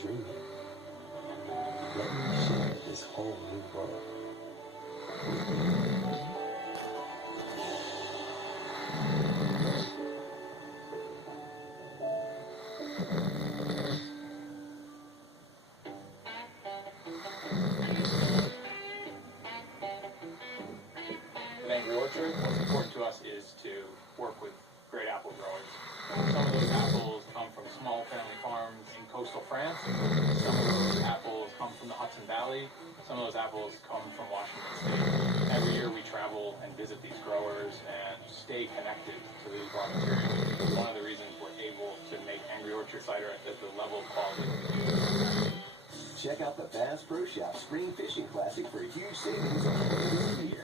dreaming. Let me share this whole new world. At Angry Orchard, what's important to us is to work with great apple growers. Some of those apples come from small family farms in coastal France. Some of those apples come from the Hudson Valley. Some of those apples come from Washington State. Every year we travel and visit these growers and stay connected to these raw materials. One of the reasons we're able to make Angry Orchard cider at the level of quality that we do. Check out the Bass Pro Shop Spring Fishing Classic for huge savings on this year.